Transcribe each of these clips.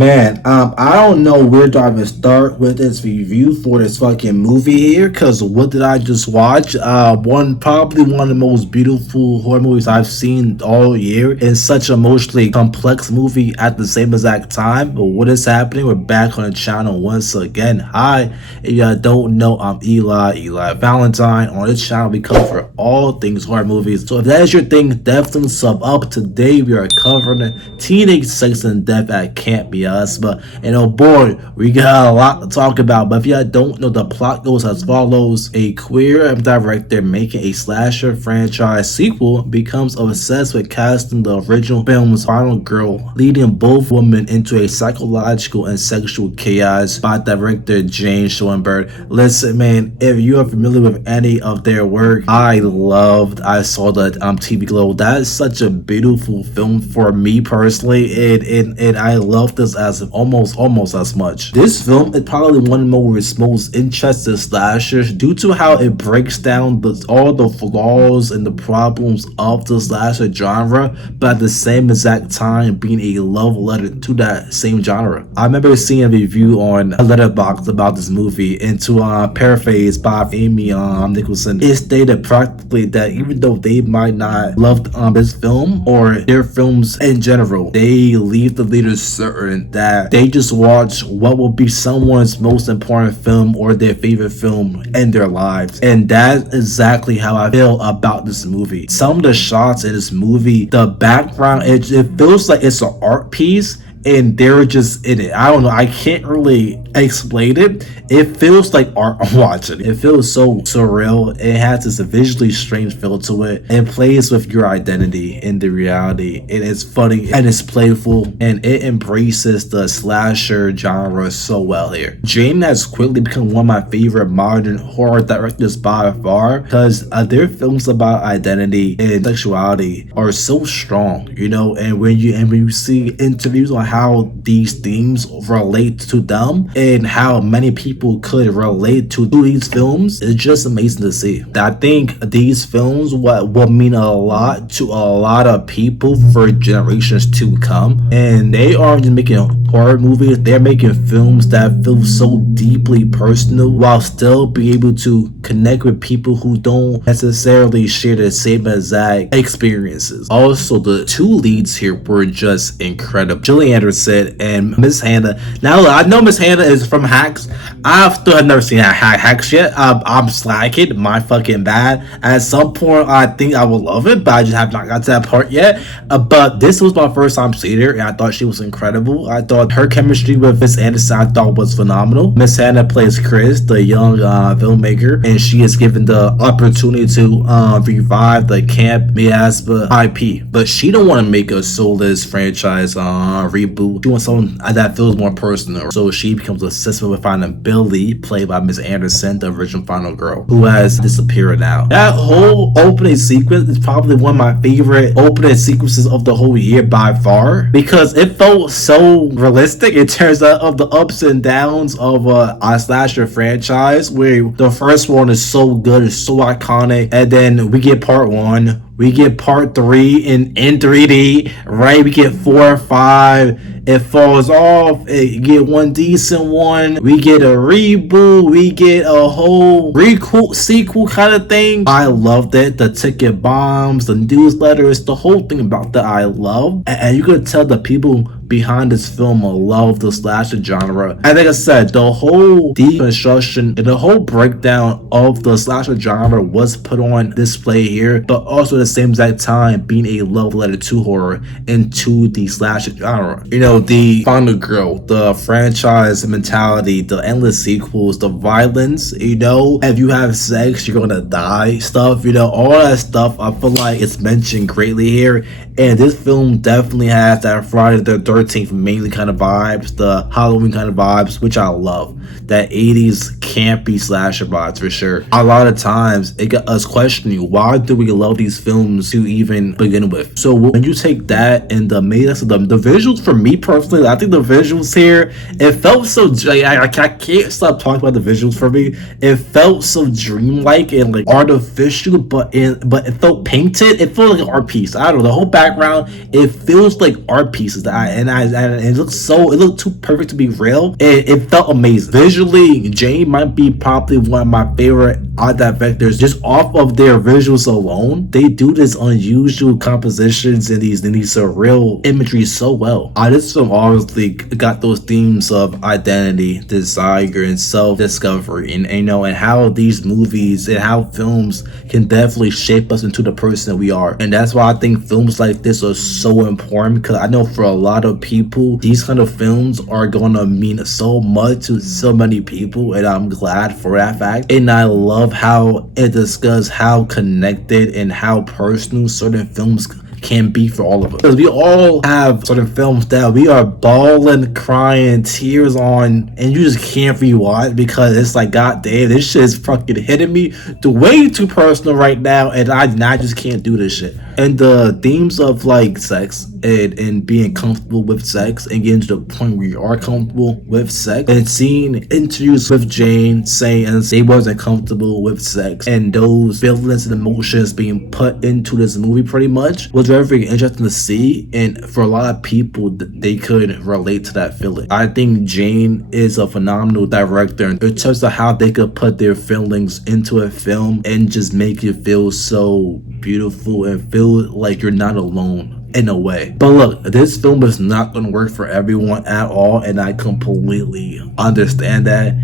Man, I don't know where to even start with this review for this fucking movie here, cause what did I just watch? Probably one of the most beautiful horror movies I've seen all year, and such an emotionally complex movie at the same exact time. But what is happening? We're back on the channel once again. Hi, if you don't know, I'm Eli Valentine. On this channel, we cover all things horror movies. So if that is your thing, definitely sub up. Today we are covering teenage sex and death at Camp Miasma. And oh boy, we got a lot to talk about. But if you don't know, the plot goes as follows. A queer director making a slasher franchise sequel becomes obsessed with casting the original film's final girl, leading both women into a psychological and sexual chaos by director James Schoenberg. Listen, man, if you are familiar with any of their work, I saw the TV Glow. That is such a beautiful film for me personally, and I love this as almost as much. This film is probably one of the most interesting slashers due to how it breaks down all the flaws and the problems of the slasher genre, but at the same exact time being a love letter to that same genre. I remember seeing a review on Letterboxd about this movie, and to paraphrase by Amy Nicholson, it stated practically that even though they might not love this film or their films in general, they leave the leaders certain that they just watch what will be someone's most important film or their favorite film in their lives. And that's exactly how I feel about this movie. Some of the shots in this movie, the background, it feels like it's an art piece and they're just in it. I don't know. I can't really explain it. It feels like art I'm watching. It feels so surreal. It has this visually strange feel to it. It plays with your identity in the reality. And it's funny and it's playful and it embraces the slasher genre so well here. Jane has quickly become one of my favorite modern horror directors by far because their films about identity and sexuality are so strong, you know, and when you see interviews on how these themes relate to them and how many people could relate to these films, it's just amazing to see. I think these films will mean a lot to a lot of people for generations to come, and they aren't just making horror movies, they're making films that feel so deeply personal while still be able to connect with people who don't necessarily share the same exact experiences. Also, the two leads here were just incredible. Gillian Anderson and Miss Hannah. Now, I know Miss Hannah is from Hacks. I still have never seen Hacks yet. I'm slacking. My fucking bad. At some point, I think I will love it, but I just have not got to that part yet. But this was my first time seeing her, and I thought she was incredible. I thought her chemistry with Miss Anderson, I thought was phenomenal. Miss Hannah plays Chris, the young filmmaker, and she is given the opportunity to revive the Camp Miasma IP. But she don't want to make a soulless franchise reboot. She wants something that feels more personal. So she becomes obsessed with finding Billy, played by Miss Anderson, the original final girl, who has disappeared now. That whole opening sequence is probably one of my favorite opening sequences of the whole year by far, because it felt so realistic in terms of the ups and downs of a slasher franchise, where the first one is so good, it's so iconic, and then we get part one, we get part 3 in 3D, right? We get 4 or 5. It falls off. You get one decent one. We get a reboot. We get a whole sequel kind of thing. I loved it. The ticket bombs, the newsletters, the whole thing about that I love. And you could tell the people behind this film love the slasher genre. And like I said, the whole deconstruction and the whole breakdown of the slasher genre was put on display here, but also at the same exact time being a love letter to horror and to the slasher genre. You know, the final girl, the franchise mentality, the endless sequels, the violence, you know, if you have sex, you're gonna die stuff, you know, all that stuff, I feel like it's mentioned greatly here. And this film definitely has that Friday the 13th mainly kind of vibes, the Halloween kind of vibes, which I love. That 80s campy slasher vibes for sure. A lot of times it got us questioning, why do we love these films films to even begin with. So when you take that and the visuals for me personally, I think the visuals here, it felt so like, I can't stop talking about the visuals for me. It felt so dreamlike and like artificial, but it felt painted. It felt like an art piece. I don't know, the whole background, it feels like art pieces. And it looked too perfect to be real. It felt amazing visually. Jane might be probably one of my favorite art directors just off of their visuals alone. They do this unusual compositions and these surreal imagery so well. This film obviously got those themes of identity, desire, and self-discovery, and and how these movies and how films can definitely shape us into the person that we are. And that's why I think films like this are so important, because I know for a lot of people these kind of films are gonna mean so much to so many people, and I'm glad for that fact. And I love how it discusses how connected and how personal certain films can be for all of us, because we all have certain films that we are bawling, crying, tears on, and you just can't rewatch because it's like, god damn, this shit is fucking hitting me way too personal right now, and I just can't do this shit. And the themes of like sex and being comfortable with sex and getting to the point where you are comfortable with sex, and seeing interviews with Jane saying and they wasn't comfortable with sex, and those feelings and emotions being put into this movie pretty much was very interesting to see. And for a lot of people, they could relate to that feeling. I think Jane is a phenomenal director in terms of how they could put their feelings into a film and just make you feel so beautiful and feel like you're not alone in a way. But look, this film is not going to work for everyone at all, and I completely understand that.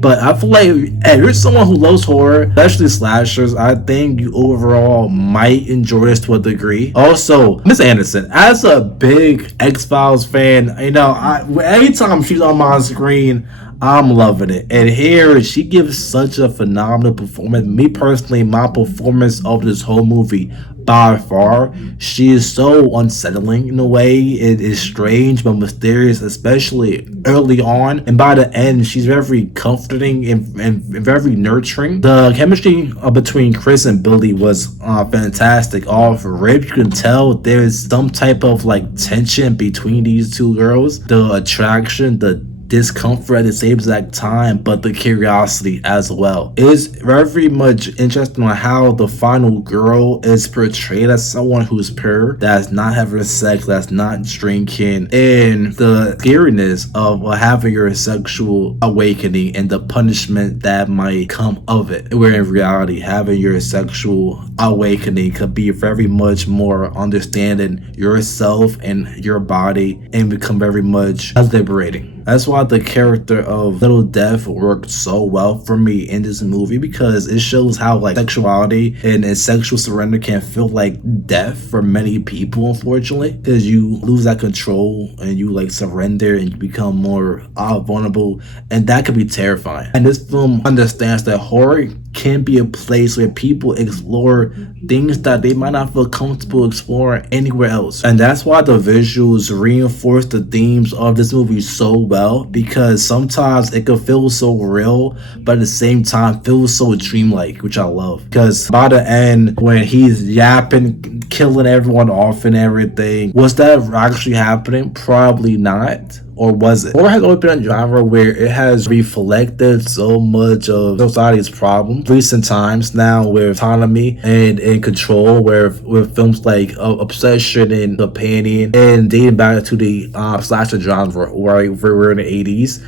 But I feel like if you're someone who loves horror, especially slashers, I think you overall might enjoy this to a degree. Also, Miss Anderson, as a big X-Files fan, every time she's on my screen, I'm loving it. And here, she gives such a phenomenal performance. Me personally, my performance of this whole movie, by far, she is so unsettling in a way. It is strange but mysterious, especially early on. And by the end, she's very comforting and very nurturing. The chemistry between Chris and Billy was fantastic. Off rip, you can tell there's some type of like tension between these two girls. The attraction, the discomfort at the same exact time, but the curiosity as well. It's very much interesting on how the final girl is portrayed as someone who's pure, that's not having sex, that's not drinking, and the scariness of having your sexual awakening and the punishment that might come of it. Where in reality, having your sexual awakening could be very much more understanding yourself and your body and become very much liberating. That's why the character of Little Death worked so well for me in this movie, because it shows how like sexuality and sexual surrender can feel like death for many people, unfortunately, because you lose that control and you like surrender and you become more vulnerable, and that could be terrifying. And this film understands that horror can be a place where people explore things that they might not feel comfortable exploring anywhere else. And that's why the visuals reinforce the themes of this movie so well, because sometimes it can feel so real, but at the same time feel so dreamlike, which I love. Because by the end, when he's yapping, killing everyone off and everything, was that actually happening? Probably not. Or was it? Horror has always been a genre where it has reflected so much of society's problems. Recent times now with autonomy and control, where with films like Obsession and Companion, and dating back to the slasher genre, where we're in the 80s.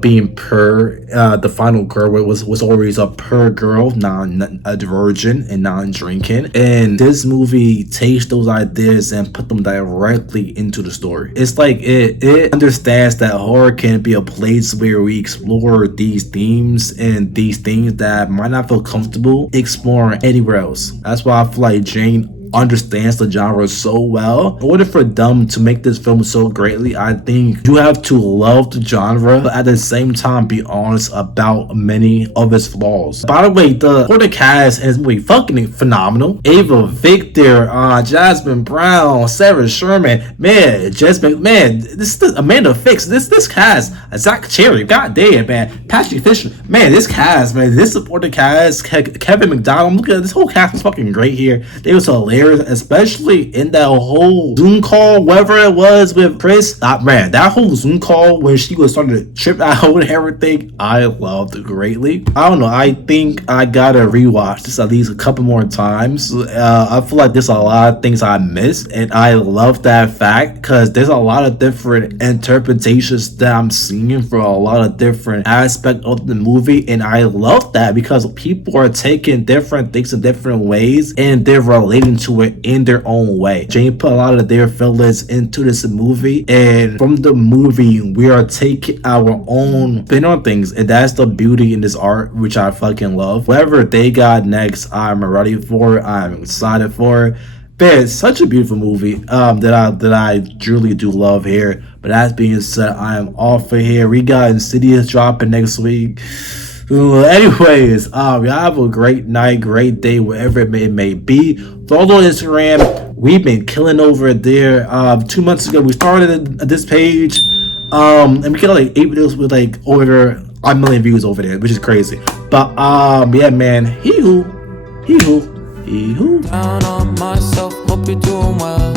Being pure, the final girl was always a pure girl, a virgin and non-drinking. And this movie takes those ideas and put them directly into the story. It's like it understands that horror can be a place where we explore these themes and these things that might not feel comfortable exploring anywhere else. That's why I feel like Jane understands the genre so well. In order for them to make this film so greatly, I think you have to love the genre, but at the same time be honest about many of its flaws. By the way, the cast in this movie fucking phenomenal. Ava Victor, Jasmine Brown, Sarah Sherman, this Amanda Fix, this cast, Zach Cherry, goddamn, man, Patrick Fisher, man, this cast, man, this supporting cast, Kevin McDonald, look at this whole cast was fucking great here. They was hilarious. hilarious, especially in that whole Zoom call, whatever it was with Chris. Man, that whole Zoom call when she was starting to trip out and everything, I loved greatly. I don't know. I think I gotta rewatch this at least a couple more times. I feel like there's a lot of things I missed, and I love that fact because there's a lot of different interpretations that I'm seeing for a lot of different aspects of the movie, and I love that because people are taking different things in different ways and they're relating to it in their own way. Jane put a lot of their feelings into this movie, and from the movie we are taking our own spin on things, and that's the beauty in this art, which I fucking love. Whatever they got next, I'm ready for it. I'm excited for it. But it's such a beautiful movie that I truly do love here. But that being said, I am off of here. We got Insidious dropping next week. Anyways, y'all have a great night, great day, wherever it may be. Follow Instagram. We've been killing over there. 2 months ago, we started this page. And we got like 8 videos with like over a million views over there, which is crazy. But yeah, man. He who. Down on myself, hope you're doing well.